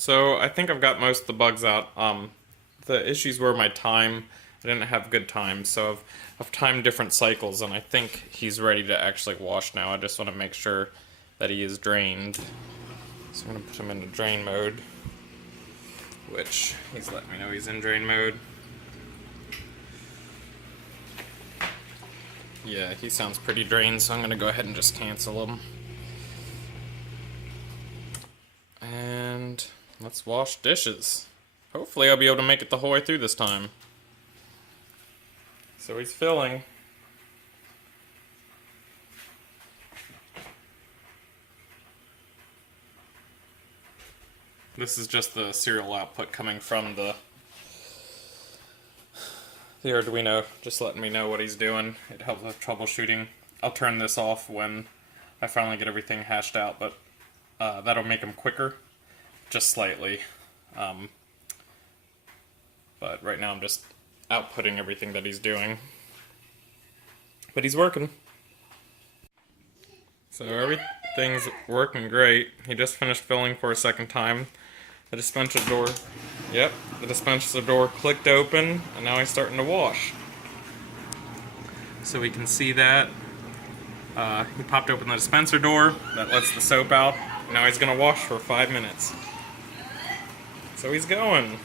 So I think I've got most of the bugs out. The issues were my time. I didn't have good time, so I've timed different cycles, and I think he's ready to actually wash now. I just want to make sure that he is drained. So I'm going to put him into drain mode, which he's letting me know he's in drain mode. Yeah, he sounds pretty drained, so I'm going to go ahead and just cancel him. And let's wash dishes. Hopefully I'll be able to make it the whole way through this time. So he's filling. This is just the serial output coming from the Arduino, just letting me know what he's doing. It helps with troubleshooting. I'll turn this off when I finally get everything hashed out, but that'll make him quicker, just slightly. But right now I'm just outputting everything that he's doing. But he's working. So everything's working great. He just finished filling for a second time. The dispenser door, yep, the dispenser door clicked open, and now he's starting to wash. So we can see that. He popped open the dispenser door, that lets the soap out. Now he's gonna wash for 5 minutes. So he's going.